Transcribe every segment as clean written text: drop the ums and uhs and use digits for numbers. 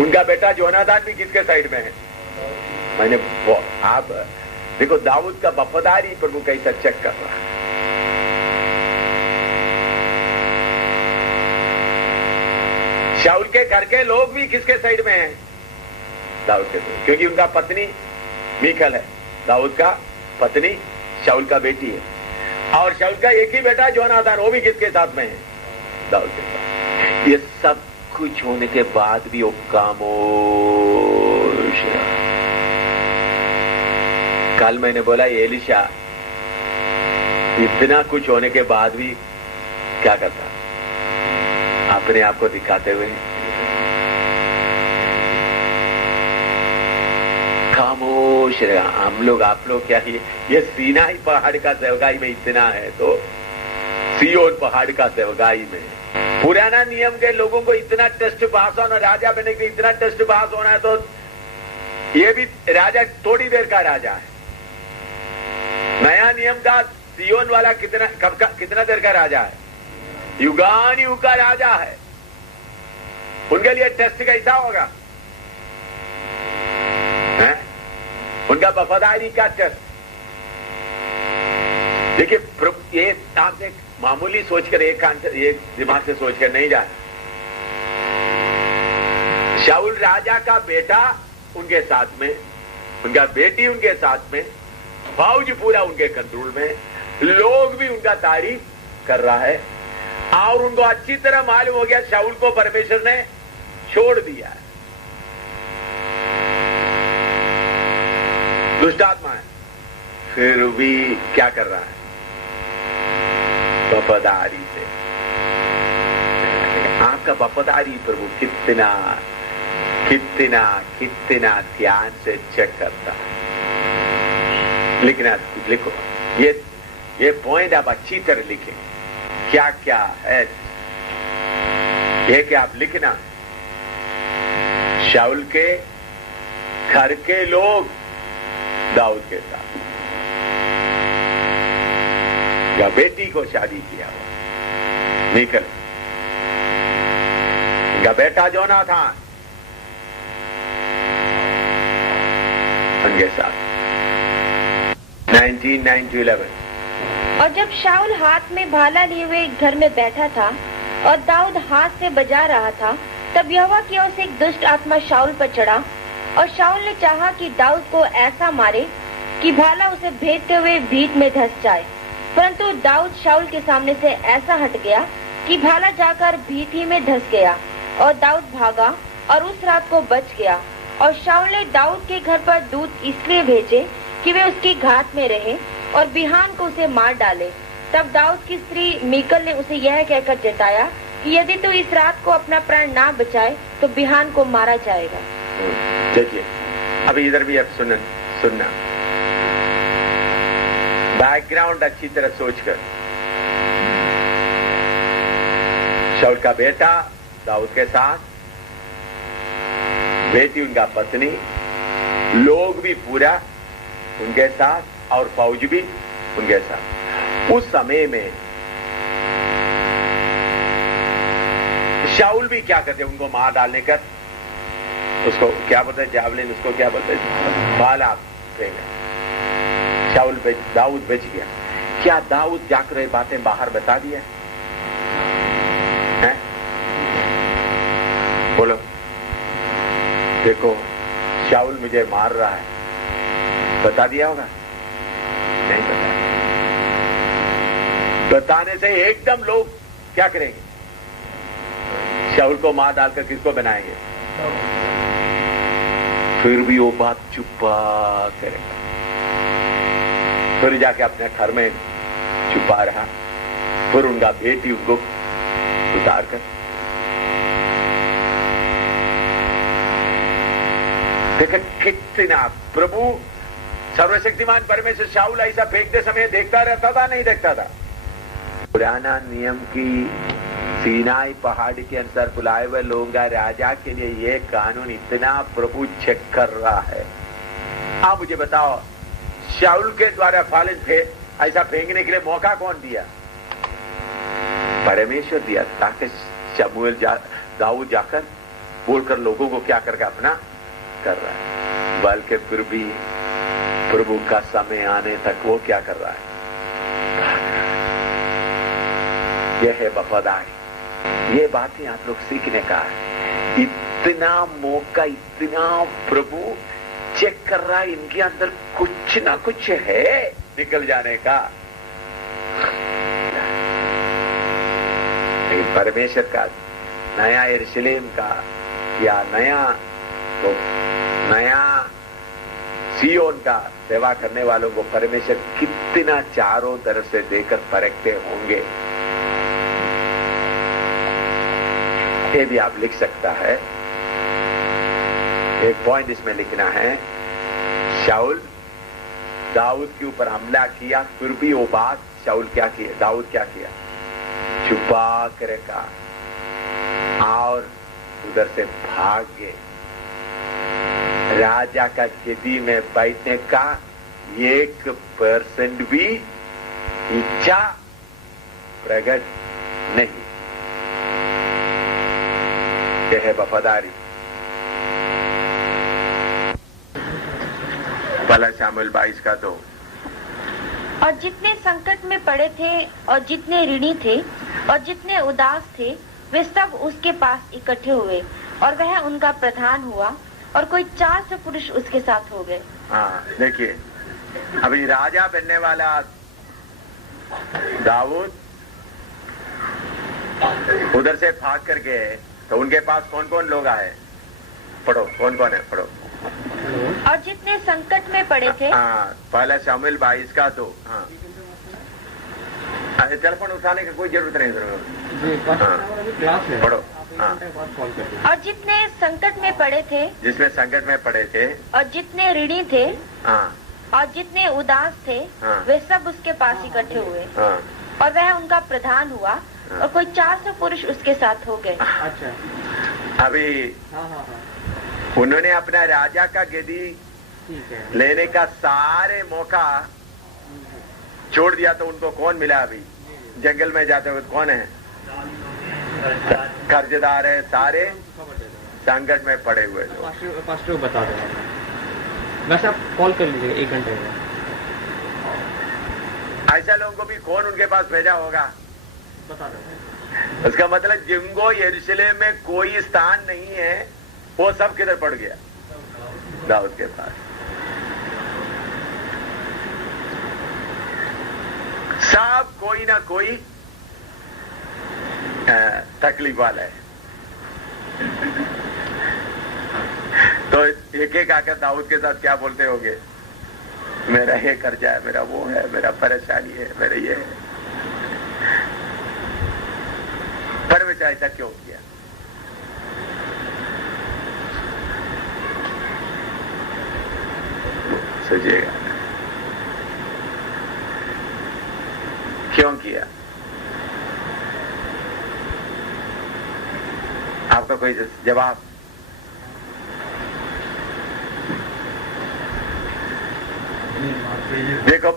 उनका बेटा जोनाथन भी किसके साइड में है? मैंने वो आप देखो दाऊद का वफादारी प्रभु कैसा चेक कर रहा है। शाऊल के घर के लोग भी किसके साइड में हैं? दाऊद के साइड, क्योंकि उनका पत्नी मीकल है, दाऊद का पत्नी शाऊल का बेटी है, और शाऊल का एक ही बेटा जोनाथन, वो भी किसके साथ में है? दाऊद के साथ। ये सब कुछ होने के बाद भी वो खामोश है। कल मैंने बोला एलिशा इतना कुछ होने के बाद भी क्या करता? अपने आप को दिखाते हुए खामोश रहेगा। हम लोग आप लोग क्या ये सीनाई पहाड़ का सेवगाई में इतना है तो सियोन पहाड़ का सेवगाई में पुराना नियम के लोगों को इतना टेस्ट पास होना, राजा बनने के इतना टेस्ट पास होना है, तो ये भी राजा थोड़ी देर का राजा है। नया नियम का सियोन वाला कितना देर का राजा है? युगान युग का राजा है। उनके लिए टेस्ट कैसा होगा? है? उनका वफादारी का टेस्ट। देखिए ये आप एक मामूली सोचकर एक दिमाग से सोचकर नहीं जाए। शाऊल राजा का बेटा उनके साथ में, उनका बेटी उनके साथ में, फौज पूरा उनके कंट्रोल में, लोग भी उनका तारीफ कर रहा है, और उनको अच्छी तरह मालूम हो गया शाऊल को परमेश्वर ने छोड़ दिया है, दुष्ट आत्मा है, फिर भी क्या कर रहा है? वफादारी से। आपका वफादारी प्रभु कितना कितना कितना ध्यान से चेक करता है। लिखना लिखो, ये पॉइंट आप अच्छी तरह लिखें। क्या क्या है ये कि आप लिखना, शाऊल के घर के लोग दाऊद के साथ, या बेटी को शादी किया हुआ मीकल, या बेटा जोनाथन उनके साथ 19:9-11। और जब शाऊल हाथ में भाला लिए हुए घर में बैठा था और दाऊद हाथ से बजा रहा था, तब यहोवा की ओर से एक दुष्ट आत्मा शाऊल पर चढ़ा, और शाऊल ने चाहा कि दाऊद को ऐसा मारे कि भाला उसे भेदते हुए भीत में धंस जाए, परंतु दाऊद शाऊल के सामने से ऐसा हट गया कि भाला जाकर भीत ही में धंस गया, और दाऊद भागा और उस रात को बच गया। और शाऊल ने दाऊद के घर पर दूत इसलिए भेजे कि वे उसकी घात में रहे और बिहान को उसे मार डाले। तब दाऊद की स्त्री मीकल ने उसे यह कहकर जताया कि यदि तू इस रात को अपना प्राण ना बचाए तो बिहान को मारा जाएगा। देखिए अभी इधर भी अब सुनना बैकग्राउंड अच्छी तरह सोचकर। शाऊल का बेटा दाऊद के साथ, बेटी उनका पत्नी, लोग भी पूरा उनके साथ, और फौज भी उनके साथ। उस समय में शाऊल भी क्या करते, उनको मार डालने कर, उसको क्या बोलते हैं, जावलिन, उसको क्या बोलते हैं, भाला फेंका। शाऊल दाऊद बच गया। क्या दाऊद जाकर ये बातें बाहर बता दिया है? बोलो, देखो शाऊल मुझे मार रहा है, बता दिया होगा? नहीं बता। बताने से एकदम लोग क्या करेंगे? शाऊल को मार डालकर किसको बनाएंगे? फिर भी वो बात छुपा करेगा, फिर जाके अपने घर में छुपा रहा, फिर उनका बेटी उनको उतार कर। देखा कितना प्रभु सर्वशक्तिमान परमेश्वर शाऊल ऐसा फेंकते समय देखता रहता था, नहीं देखता था? पुराना नियम की सीनाई पहाड़ के अंदर बुलाए हुए लोगों का राजा के लिए ये कानून इतना प्रभु चेक कर रहा है। आप मुझे बताओ, शाऊल के द्वारा ऐसा फेंकने के लिए मौका कौन दिया? परमेश्वर दिया, ताकि दाऊद जाकर बोलकर लोगों को क्या करके अपना कर रहा है, बल्कि फिर भी प्रभु का समय आने तक वो क्या कर रहा है, यह है वफादारी। ये बातें आप लोग सीखने का है। इतना मौका, इतना प्रभु चेक कर रहा है, इनके अंदर कुछ ना कुछ है निकल जाने का। लेकिन परमेश्वर का नया यरूशलेम का या नया सियोन का सेवा करने वालों को परमेश्वर कितना चारों तरफ से देकर परखते होंगे, ये भी आप लिख सकता है। एक पॉइंट इसमें लिखना है, शाऊल दाऊद के ऊपर हमला किया, फिर भी वो बात शाऊल क्या किया, दाऊद क्या किया, छुपा कर रखा और उधर से भाग गए। राजा का गद्दी में बैठने का 1% भी इच्छा प्रकट नहीं। यह है वफादारी। पहला शामुएल 22:2। और जितने संकट में पड़े थे और जितने ऋणी थे और जितने उदास थे, वे सब उसके पास इकट्ठे हुए और वह उनका प्रधान हुआ और कोई 400 पुरुष उसके साथ हो गए। हाँ, देखिए अभी राजा बनने वाला दाऊद उधर से भाग कर गए, तो उनके पास कौन कौन लोग आए, पढ़ो कौन कौन है, पढ़ो। और जितने संकट में पड़े थे। हाँ, पहला शामुएल 22:2। हाँ, टेलीफोन उठाने की कोई जरूरत नहीं, पढ़ो। हाँ। और जितने संकट में पड़े थे, जिसमें संकट में पड़े थे, और जितने ऋणी थे, हाँ, और जितने उदास थे, हाँ, वे सब उसके पास इकट्ठे हुए, हाँ, और वह उनका प्रधान हुआ, और कोई 400 पुरुष उसके साथ हो गए। अच्छा, अभी उन्होंने अपना राजा का गद्दी लेने का सारे मौका छोड़ दिया, तो उनको कौन मिला? अभी जंगल में जाते हुए कौन है? कर्जदार है, सारे संकट में पड़े हुए लोग। पास्टर बता दो, बस आप कॉल कर लीजिए 1 घंटे में। ऐसा लोगों को भी कौन उनके पास भेजा होगा, बता दो। उसका मतलब जिनको यरूशलेम में कोई स्थान नहीं है, वो सब किधर पड़ गया? दाऊद के पास। सब कोई ना कोई तकलीफ वाला है। तो एक एक आकर दाऊद के साथ क्या बोलते होंगे, मेरा ये कर्जा है, मेरा वो है, मेरा परेशानी है, मेरा ये है। परमेश्वर ऐसा क्यों किया? सोचिएगा क्यों किया? आपका कोई जवाब? देखो,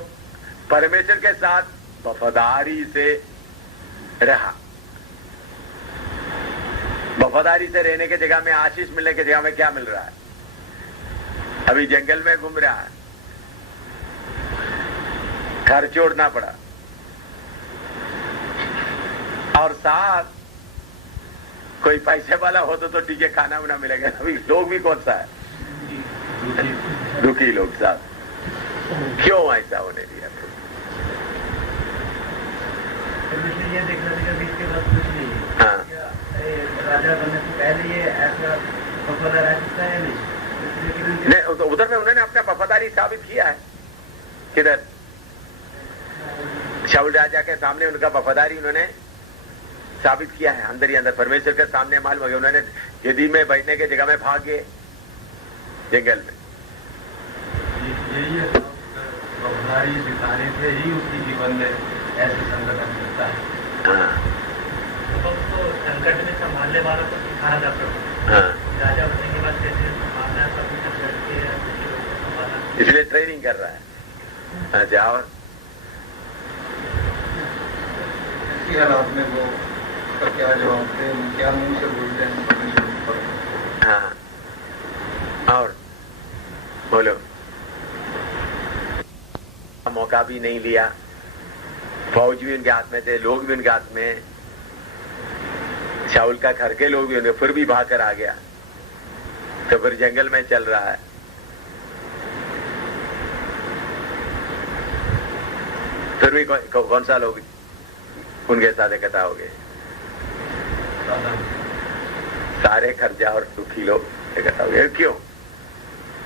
परमेश्वर के साथ वफादारी से रहा, वफादारी से रहने की जगह में, आशीष मिलने की जगह में क्या मिल रहा है? अभी जंगल में घूम रहा है, घर छोड़ना पड़ा, और साथ कोई पैसे वाला हो तो ठीक है, खाना वाना मिलेगा। अभी लोग भी कौन सा है? दुखी लोग साथ। क्यों ऐसा होने दिया? ये देखना चाहिए कि इसके पास कुछ नहीं है। हाँ, राजा बनने से पहले ये ऐसा वफादार रह सकता है नहीं? तो उधर में उन्होंने अपना वफादारी साबित किया है। किधर? शाऊल राजा के सामने उनका वफादारी उन्होंने साबित किया है, अंदर ही अंदर परमेश्वर के सामने मालूम हो गया। उन्होंने यदि में बैठने की जगह में भाग गए जंगल में। यही वफादारी दिखाने से ही उसके जीवन में ऐसे संकट आ सकता है। हाँ, तो संकट में संभालने वालों को सिखाया जा सकता है। हाँ, राजा बनने के बाद कैसे संभालना, कभी संकट के संभालना, इसलिए ट्रेनिंग कर रहा है। अच्छा, और इसी हालात में वो क्या जवाब थे, क्या मुंह से बोलते हैं? बोलो, मौका भी नहीं लिया, फौज भी उनके हाथ में थे, लोग भी उनके हाथ में, शाउल का घर के लोग भी उनके, फिर भी भाग कर आ गया। तो फिर जंगल में चल रहा है। फिर भी कौन सा लोग उनके साथ इकट्ठा हो गए? सारे खर्जा और दुखी लोग इकट्ठा हो गए। क्यों?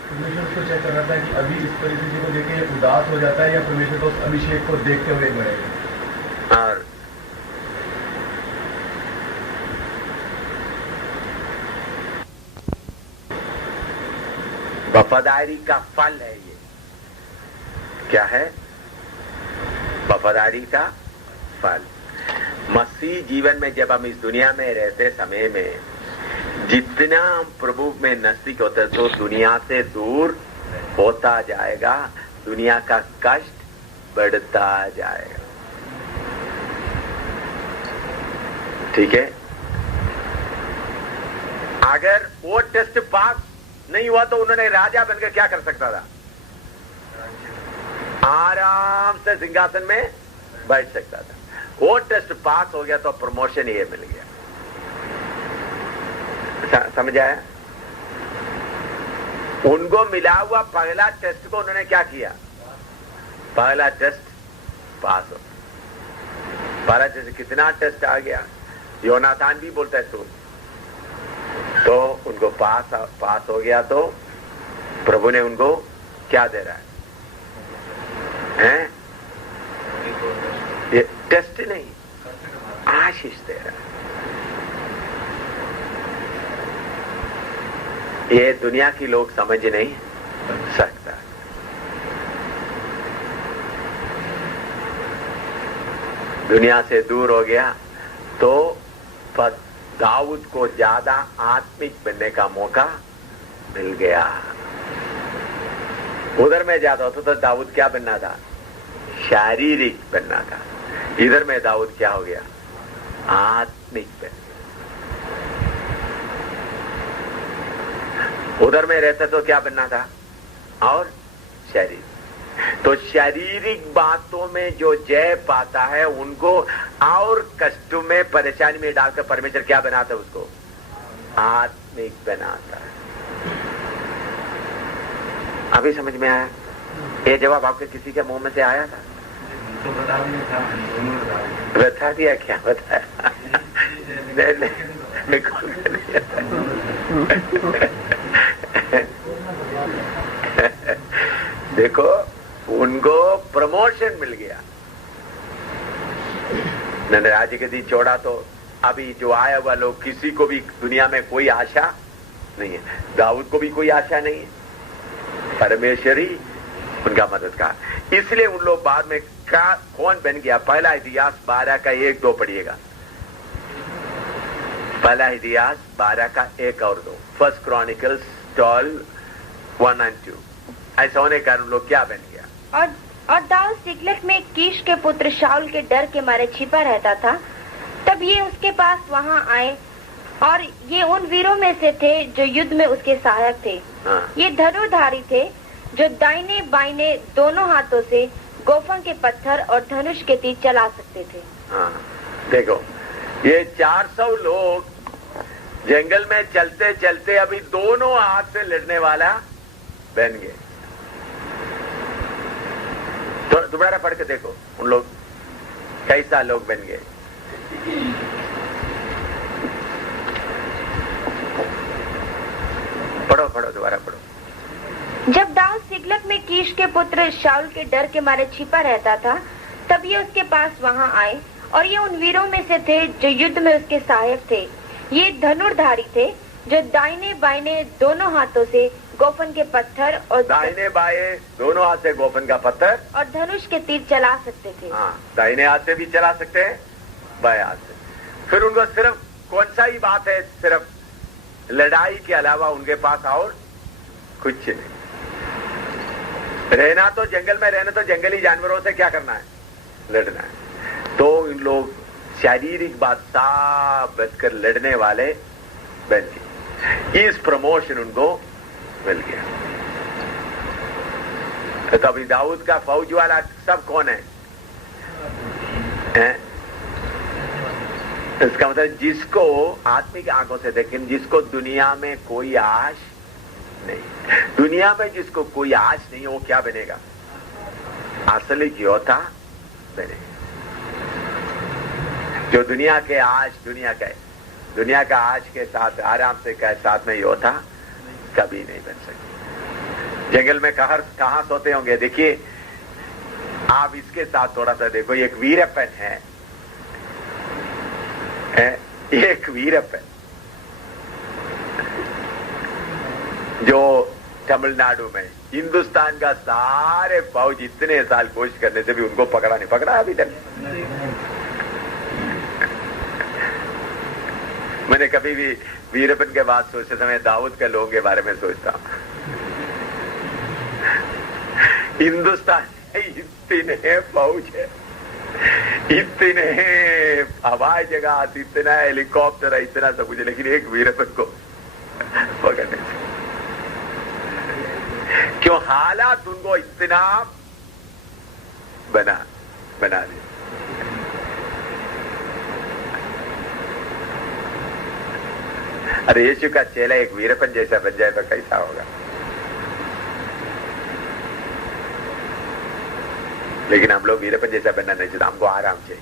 परमेश्वर उसको चेक कर रहा था कि अभी इस परिस्थिति को देख के उदास हो जाता है या परमेश्वर तो उस अभिषेक को देखते हुए बढ़ेगा। और वफादारी का फल है ये। क्या है? वफादारी का फल। मसीह जीवन में जब हम इस दुनिया में रहते समय में जितना हम प्रभु में नजदीक होते तो दुनिया से दूर होता जाएगा, दुनिया का कष्ट बढ़ता जाएगा। ठीक है? अगर वो टेस्ट पास नहीं हुआ तो उन्होंने राजा बनकर क्या कर सकता था? आराम से सिंहासन में बैठ सकता था। वो टेस्ट पास हो गया तो प्रमोशन ये मिल गया। समझ आया? उनको मिला हुआ पहला टेस्ट को उन्होंने क्या किया? पहला टेस्ट पास हो। पहला टेस्ट, कितना टेस्ट आ गया? योनातान भी बोलता है सुन, तो उनको पास हो गया तो प्रभु ने उनको क्या दे रहा है? हैं? ये टेस्ट नहीं, आशीष दे रहा है। ये दुनिया की लोग समझ नहीं सकता। दुनिया से दूर हो गया तो दाऊद को ज्यादा आत्मिक बनने का मौका मिल गया। उधर में ज्यादा होता तो दाऊद क्या बनना था? शारीरिक बनना था। इधर में दाऊद क्या हो गया? आत्मिक बन गया। उधर में रहता तो क्या बनना था? और शरीर। तो शारीरिक बातों में जो जय पाता है उनको और कष्टों में, परेशानी में डालकर परमेश्वर क्या बनाता है? उसको आत्मिक बनाता है। अभी समझ में आया? ये जवाब आपके किसी के मुंह में से आया था? तो बता दिया? क्या बताया? देखो, उनको प्रमोशन मिल गया। राज्य के दी छोड़ा तो अभी जो आया हुआ लोग, किसी को भी दुनिया में कोई आशा नहीं है। दाऊद को भी कोई आशा नहीं है, परमेश्वर ही उनका मदद का। इसलिए उन लोग बाद में कौन बन गया? पहला इतिहास 12 का 1-2 पढ़िएगा। पहला इतिहास 12 का 1 और 2। फर्स्ट क्रॉनिकल्स 12:1 और 2। ऐसा होने के कारण लोग क्या बन गया? और दाऊद सिकलग में कीश के पुत्र शाऊल के डर के मारे छिपा रहता था। तब ये उसके पास वहां आए, और ये उन वीरों में से थे जो युद्ध में उसके सहायक थे। ये धनुर्धारी थे जो दाहिने बाइने दोनों हाथों से गोफन के पत्थर और धनुष के तीर चला सकते थे। देखो, ये 400 लोग जंगल में चलते चलते अभी दोनों हाथ से लड़ने वाला बन गए। तो दोबारा पढ़ के देखो, उन लोग कैसा लोग बन गए। पढ़ो, दोबारा पढ़ो। जब दाऊद सिकलग में कीश के पुत्र शाऊल के डर के मारे छिपा रहता था, तब ये उसके पास वहां आए, और ये उन वीरों में से थे जो युद्ध में उसके सहायक थे। ये धनुर्धारी थे जो दाहिने बाइने दोनों हाथों से गोफन के पत्थर और दाहिने बाएं दोनों हाथ से गोफन का पत्थर और धनुष के तीर चला सकते थे। दाहिने हाथ से भी चला सकते हैं, बाएं हाथ से। फिर उनको सिर्फ कौन सा ही बात है? सिर्फ लड़ाई के अलावा उनके पास और कुछ नहीं। रहना तो जंगल में, रहना तो जंगली जानवरों से क्या करना है? लड़ना है। तो इन लोग शारीरिक बात साफ बचकर लड़ने वाले बन गए। इस प्रमोशन उनको मिल गया। तो अभी दाऊद का फौज वाला सब कौन है? इसका मतलब जिसको आत्मिक आंखों से देखें, जिसको दुनिया में कोई आश नहीं, दुनिया में जिसको कोई आश नहीं, वो क्या बनेगा? असली योद्धा बनेगा। जो दुनिया के आश, दुनिया का आश के साथ आराम से के साथ में योद्धा कभी नहीं बन सकते। जंगल में कहां सोते होंगे? देखिए, आप इसके साथ थोड़ा सा देखो। एक वीरप्पन है, एक वीरप्पन जो तमिलनाडु में, हिंदुस्तान का सारे फौज इतने साल कोशिश करने से भी उनको पकड़ा नहीं, पकड़ा अभी तक। मैंने कभी भी वीरप्पन के बाद सोचते समय दाऊद के लोगों के बारे में सोचता हूं। हिंदुस्तान इतने फौज है, इतने हवाई जहाज, इतना हेलीकॉप्टर है, इतना सब कुछ, लेकिन एक वीरप्पन को पकड़ने से क्यों? हालात उनको इतना बना दिया। अरे यीशु का चेला एक वीरप्पन जैसा बन जाए तो कैसा होगा? लेकिन हम लोग वीरप्पन जैसा बनना नहीं चाहते। हमको आराम चाहिए।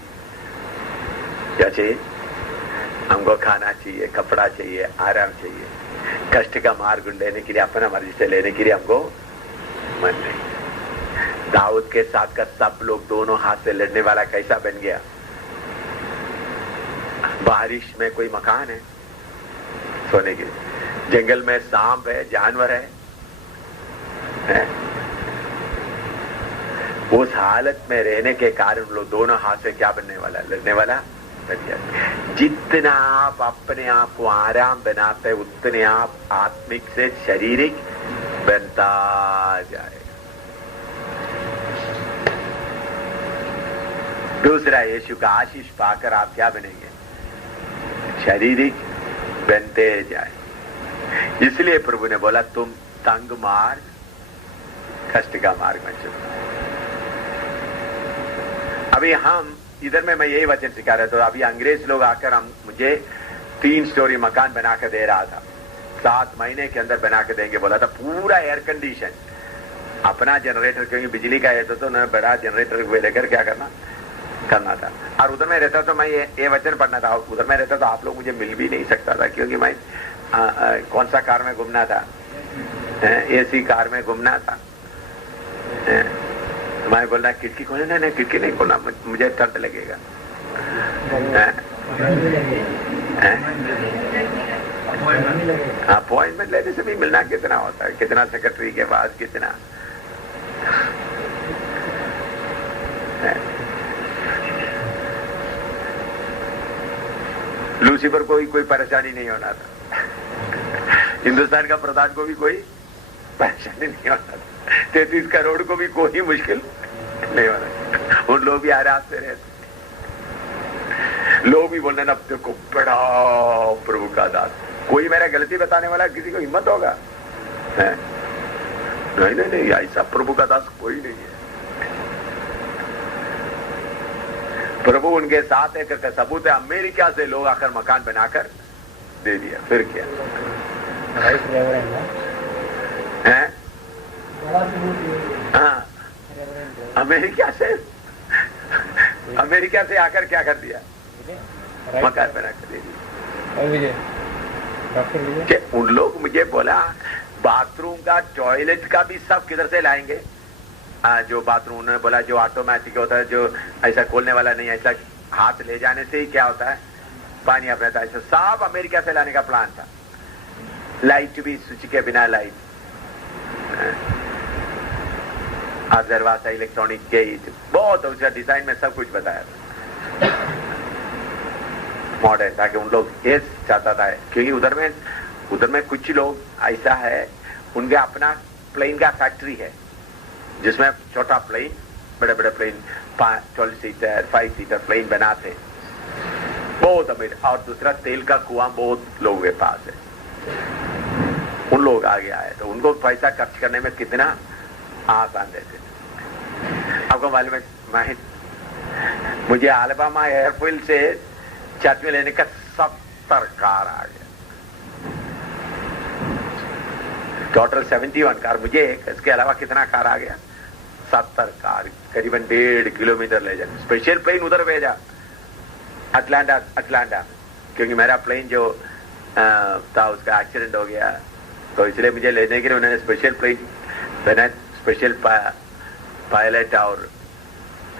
क्या चाहिए? हमको खाना चाहिए, कपड़ा चाहिए, आराम चाहिए। कष्ट का मार्ग लेने के लिए, अपना मर्जी से लेने के लिए हमको मन नहीं। दाऊद के साथ का सब लोग दोनों हाथ से लड़ने वाला कैसा बन गया? बारिश में कोई मकान है सोने के, जंगल में सांप है, जानवर है? उस हालत में रहने के कारण लोग दोनों हाथ से क्या बनने वाला? लड़ने वाला बन गया। जितना आप अपने आप को आराम बनाते हैं, उतने आप आत्मिक से शारीरिक बनता जाएगा। दूसरा, यीशु का आशीष पाकर आप क्या बनेंगे? शारीरिक बनते जाए। इसलिए प्रभु ने बोला, तुम तंग मार्ग, कष्ट का मार्ग में चलो। अभी हम इधर में मैं यही वचन सिखा रहा था। अभी अंग्रेज लोग आकर मुझे 3 स्टोरी मकान बना कर दे रहा था। 7 महीने के अंदर बना के देंगे बोला था। पूरा एयर कंडीशन, अपना जनरेटर, क्योंकि बिजली का है तो ना बड़ा जनरेटर लेकर क्या करना था। और उधर में रहता तो मैं ये वचन पढ़ना था। उधर में रहता तो आप लोग मुझे मिल भी नहीं सकता था, क्योंकि मैं कौन सा कार में घूमना था? एसी कार में घूमना था। मैं बोलना खिड़की खोले, नहीं खिड़की नहीं खोलना, मुझे ठंड लगेगा। अपॉइंटमेंट लेने से भी मिलना कितना होता है, कितना सेक्रेटरी के पास, कितना लूसीफर को भी कोई परेशानी नहीं होना था। हिंदुस्तान का प्रधान को भी कोई परेशानी नहीं होना था। 33 करोड़ को भी कोई मुश्किल नहीं होना। उन लोग भी आराम से रहते। लोग भी बोलने ना, देखो बड़ा प्रभु का दास, कोई मेरा गलती बताने वाला किसी को हिम्मत होगा? नहीं, ऐसा प्रभु का दास कोई नहीं है। प्रभु उनके साथ एक सबूत है। अमेरिका से लोग आकर मकान बनाकर दे दिया। फिर क्या है? हाँ, अमेरिका से आकर क्या कर दिया? मकान बना कर दे दिया। उन लोग मुझे बोला, बाथरूम का, टॉयलेट का भी सब किधर से लाएंगे? जो बाथरूम, उन्होंने बोला जो ऑटोमेटिक होता है, जो ऐसा खोलने वाला नहीं, ऐसा हाथ ले जाने से ही क्या होता है, पानी अपने था। ऐसा सब अमेरिका से लाने का प्लान था। लाइट भी स्विच के बिना लाइट, और दरवाजा इलेक्ट्रॉनिक गेट, बहुत उसका डिजाइन में सब कुछ बताया था मॉडर्न, ताकि उन लोग ये चाहता था। क्योंकि उधर में कुछ लोग ऐसा है, उनके अपना प्लेन का फैक्ट्री है, जिसमें छोटा प्लेन, बड़े बड़े प्लेन 12 सीटर 5 सीटर प्लेन बनाते हैं, बहुत अमीर। और दूसरा, तेल का कुआं बहुत लोगों के पास है। उन लोग आगे आए तो उनको पैसा खर्च करने में कितना आसान देते। आपको मालूम है, मुझे अलाबामा एयरफील्ड से चर्च में लेने का 70 कार आ गया, टोटल 71 कार। मुझे इसके अलावा कितना कार आ गया? 70 कार, करीबन 1.5 किलोमीटर ले जाए। स्पेशल प्लेन उधर भेजा अटलांटा, क्योंकि मेरा प्लेन जो था उसका एक्सीडेंट हो गया, तो इसलिए मुझे लेने के लिए उन्होंने स्पेशल प्लेन बना, स्पेशल पायलट और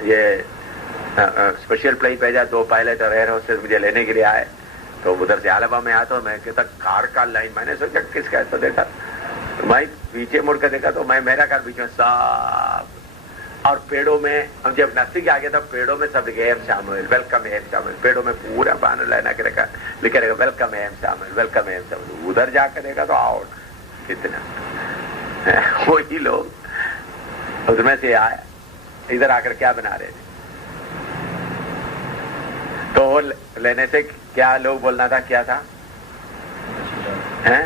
ये स्पेशल प्लेन भेजा। 2 पायलट और एयर होस्टेस मुझे लेने के लिए आए। तो उधर से अलाबामा में आया तो मैं कहता कार का लाइन, मैंने सोचा किसका है, तो देखा तो मैं पीछे मुड़ कर देखा तो मैं मेरा कार बीच में साफ, और पेड़ों में हम जब नजदीक आ गया था पेड़ों में सब लिखे एम शामिल, वेलकम एम शामिल। पेड़ों में पूरा बैनर लाइन के रखा, लिखे रहेगा वेलकम एम शामिल, वेलकम एम शामिल। उधर जाकर देखा तो आओ कितना वही लोग उसमें से आए, इधर आकर क्या बना रहे थे। तो लेने से क्या लोग बोलना था, क्या था? हैं?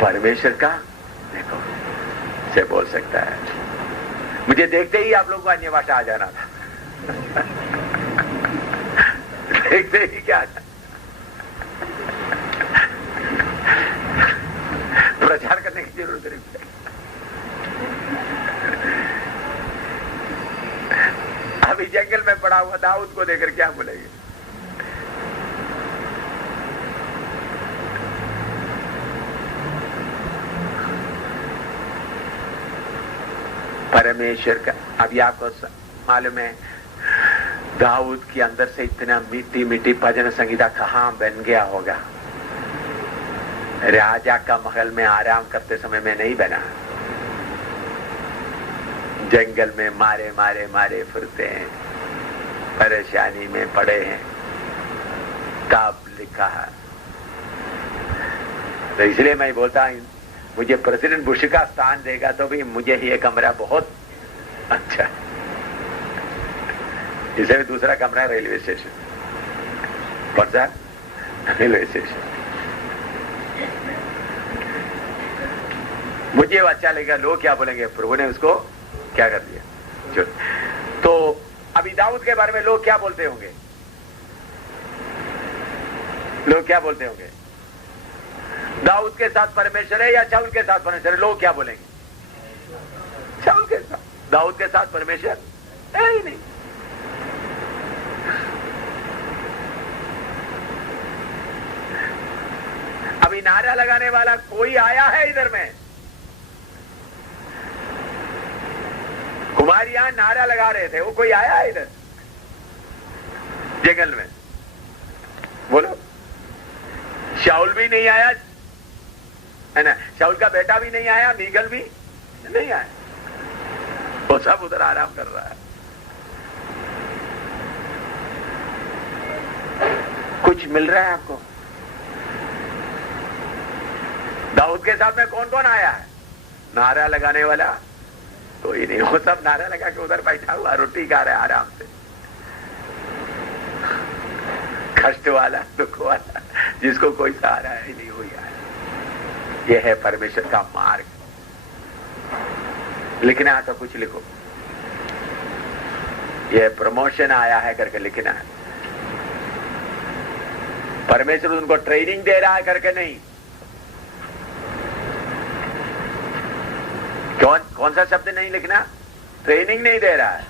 परमेश्वर का देखो से बोल सकता है। मुझे देखते ही आप लोगों को अन्य भाषा आ जाना था देखते ही क्या था? प्रचार करने की जरूरत नहीं। अभी जंगल में पड़ा हुआ दाऊद को देखकर क्या बोलेंगे? परमेश्वर का। अभी आपको मालूम है दाऊद के अंदर से इतना मीठी मीठी भजन संगीता कहां बन गया होगा? राजा का महल में आराम करते समय में नहीं बना, जंगल में मारे मारे मारे फिरते हैं, परेशानी में पड़े हैं, तब लिखा है। तो इसलिए मैं बोलता हूं मुझे प्रेसिडेंट बुश का स्थान देगा तो भी मुझे ये कमरा बहुत अच्छा, इसे भी दूसरा कमरा रेलवे स्टेशन। कौन सा? Railway station. मुझे वो अच्छा लगेगा। लोग क्या बोलेंगे? प्रभु ने उसको क्या कर दिया। तो अभी दाऊद के बारे में लोग क्या बोलते होंगे? लोग क्या बोलते होंगे? दाऊद के साथ परमेश्वर है या शाऊल के साथ परमेश्वर है? लोग क्या बोलेंगे? शाऊल के साथ। दाऊद के साथ परमेश्वर है ही नहीं। अभी नारा लगाने वाला कोई आया है इधर में? कुमारियां नारा लगा रहे थे, वो कोई आया है इधर जंगल में? बोलो। शाऊल भी नहीं आया है ना, शाऊल का बेटा भी नहीं आया, मीकल भी नहीं आया, वो सब उधर आराम कर रहा है। कुछ मिल रहा है आपको? दाऊद के साथ में कौन कौन आया है? नारा लगाने वाला कोई नहीं, वो सब नारा लगा के उधर बैठा हुआ रोटी खा रहा है आराम से। कष्ट वाला, दुख वाला, जिसको कोई सहारा है नहीं, हुई है। यह है परमेश्वर का मार्ग। लिखना है तो कुछ लिखो, यह प्रमोशन आया है करके लिखना है। परमेश्वर उनको ट्रेनिंग दे रहा है करके नहीं। कौन सा शब्द नहीं लिखना? ट्रेनिंग नहीं दे रहा है,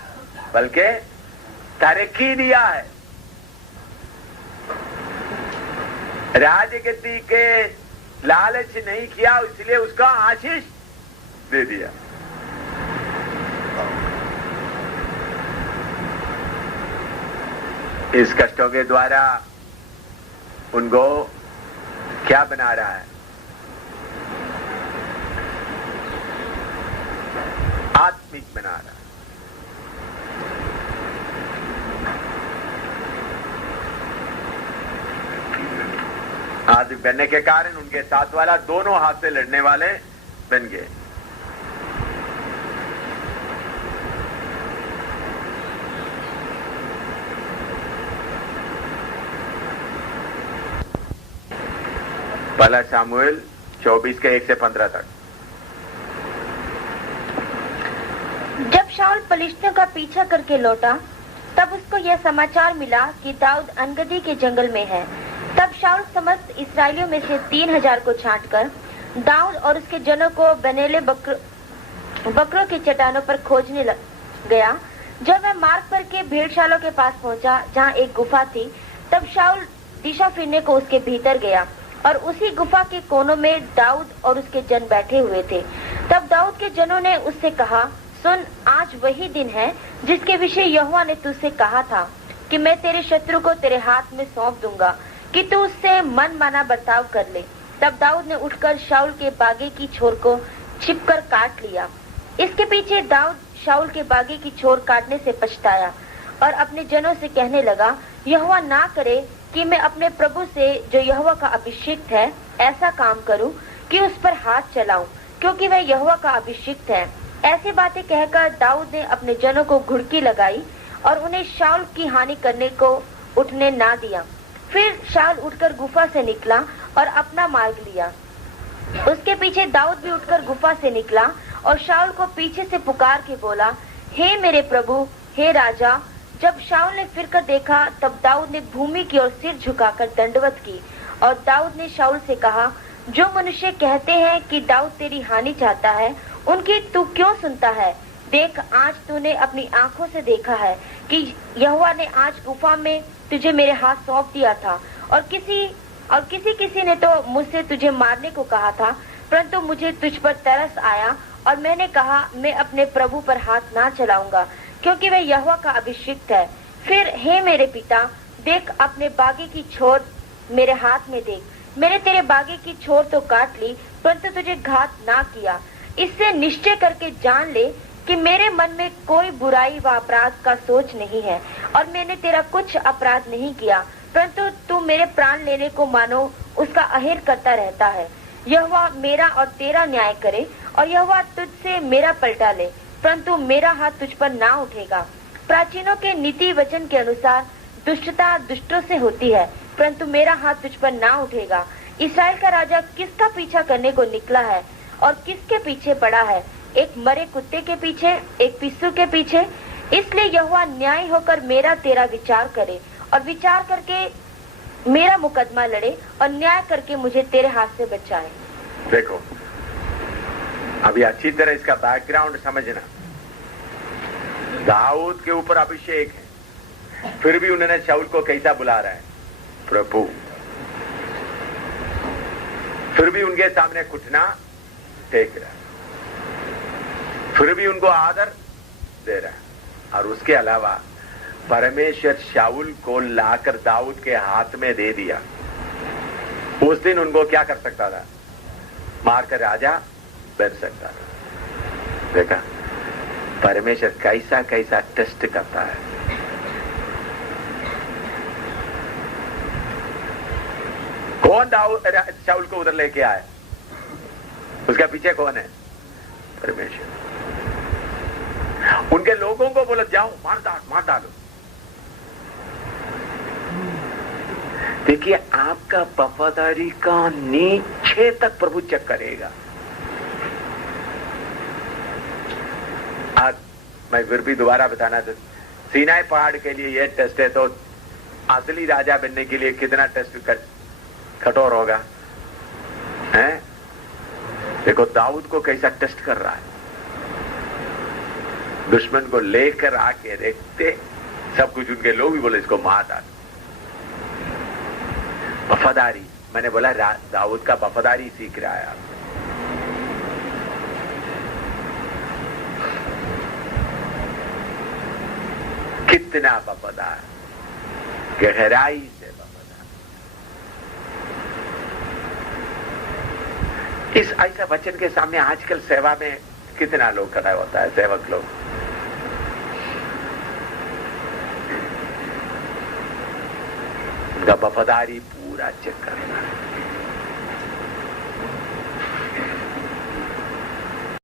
बल्कि तरक्की दिया है। राजगद्दी के लालच नहीं किया, इसलिए उसका आशीष दे दिया। इस कष्टों के द्वारा उनको क्या बना रहा है? आत्मिक बना रहा है। आत्मिक बनने के कारण उनके साथ वाला दोनों हाथ से लड़ने वाले बन गए। पहला सामुएल 24 के 1 से 15 तक। शाऊल पलिश्तियों का पीछा करके लौटा, तब उसको यह समाचार मिला कि दाऊद अनगदी के जंगल में है। तब शाऊल समस्त इस्राएलियों में से 3000 को छांटकर दाऊद और उसके जनों को बनेले बकरों की चट्टानों पर खोजने गया। जब वह मार्ग पर के भेड़शालों के पास पहुंचा, जहां एक गुफा थी, तब शाऊल दिशा फिरने को उसके भीतर गया और उसी गुफा के कोनों में दाऊद और उसके जन बैठे हुए थे। तब दाऊद के जनों ने उससे कहा, सुन, आज वही दिन है जिसके विषय यहोवा ने तुझसे कहा था कि मैं तेरे शत्रु को तेरे हाथ में सौंप दूंगा कि तू उससे मन माना बर्ताव कर ले। तब दाऊद ने उठकर शाऊल के बागे की छोर को छिपकर काट लिया। इसके पीछे दाऊद शाऊल के बागे की छोर काटने से पछताया और अपने जनों से कहने लगा, यहोवा ना करे कि मैं अपने प्रभु से जो यहोवा का अभिषिक्त है ऐसा काम करूं कि उस पर हाथ चलाऊं, क्योंकि वह यहोवा का अभिषिक्त है। ऐसी बातें कहकर दाऊद ने अपने जनों को घुड़की लगाई और उन्हें शाऊल की हानि करने को उठने ना दिया। फिर शाऊल उठकर गुफा से निकला और अपना मार्ग लिया। उसके पीछे दाऊद भी उठकर गुफा से निकला और शाऊल को पीछे से पुकार के बोला, हे मेरे प्रभु, हे राजा। जब शाऊल ने फिरकर देखा, तब दाऊद ने भूमि की ओर सिर झुकाकर दंडवत की और दाऊद ने शाऊल से कहा, जो मनुष्य कहते हैं कि दाऊद तेरी हानि चाहता है, उनकी तू क्यों सुनता है? देख, आज तूने अपनी आंखों से देखा है कि यहोवा ने आज गुफा में तुझे मेरे हाथ सौंप दिया था और किसी ने तो मुझसे तुझे मारने को कहा था, परंतु मुझे तुझ पर तरस आया और मैंने कहा, मैं अपने प्रभु पर हाथ ना चलाऊंगा, क्योंकि वह यहोवा का अभिषिक्त है। फिर हे मेरे पिता, देख, अपने बागे की छोर मेरे हाथ में देख। मैंने तेरे बागे की छोर तो काट ली, परंतु तुझे घात ना किया। इससे निश्चय करके जान ले कि मेरे मन में कोई बुराई व अपराध का सोच नहीं है और मैंने तेरा कुछ अपराध नहीं किया, परंतु तू मेरे प्राण लेने को मानो उसका अहेर करता रहता है। यहोवा मेरा और तेरा न्याय करे और यहोवा तुझसे मेरा पलटा ले, परंतु मेरा हाथ तुझ पर ना उठेगा। प्राचीनों के नीति वचन के अनुसार दुष्टता दुष्टों से होती है, परंतु मेरा हाथ तुझ पर ना उठेगा। इस्राएल का राजा किसका पीछा करने को निकला है और किसके पीछे पड़ा है? एक मरे कुत्ते के पीछे, एक पिस्सू के पीछे। इसलिए यहोवा न्याय होकर मेरा तेरा विचार करे और विचार करके मेरा मुकदमा लड़े और न्याय करके मुझे तेरे हाथ से बचाए। देखो, अभी अच्छी तरह इसका बैकग्राउंड समझना। दाऊद के ऊपर अभिषेक है, फिर भी उन्होंने शाऊल को कैसा बुला रहा है? प्रभु। फिर भी उनके सामने घुटना टेक रहा है, फिर भी उनको आदर दे रहा है। और उसके अलावा परमेश्वर शाऊल को लाकर दाऊद के हाथ में दे दिया। उस दिन उनको क्या कर सकता था? मारकर राजा बन सकता था। देखा परमेश्वर कैसा कैसा टेस्ट करता है। कौन शाऊल को उधर लेके आए? उसका पीछे कौन है? परमेश्वर। उनके लोगों को बोला, जाओ मार डालो। देखिए, आपका वफादारी का नीचे तक प्रभु चेक करेगा। आज मैं फिर भी दोबारा बताना था, सीनाई पहाड़ के लिए यह टेस्ट है, तो असली राजा बनने के लिए कितना टेस्ट कठोर होगा हैं? देखो दाऊद को कैसा टेस्ट कर रहा है। दुश्मन को लेकर आके देखते सब कुछ, उनके लोग भी बोले इसको मार डाल। वफादारी, मैंने बोला दाऊद का वफादारी सीख रहा है। कितना वफादार, गहराई से वफादार। इस ऐसा वचन के सामने आजकल सेवा में कितना लोग खड़ा होता है, सेवक लोग। उनका वफादारी पूरा चेक करना है।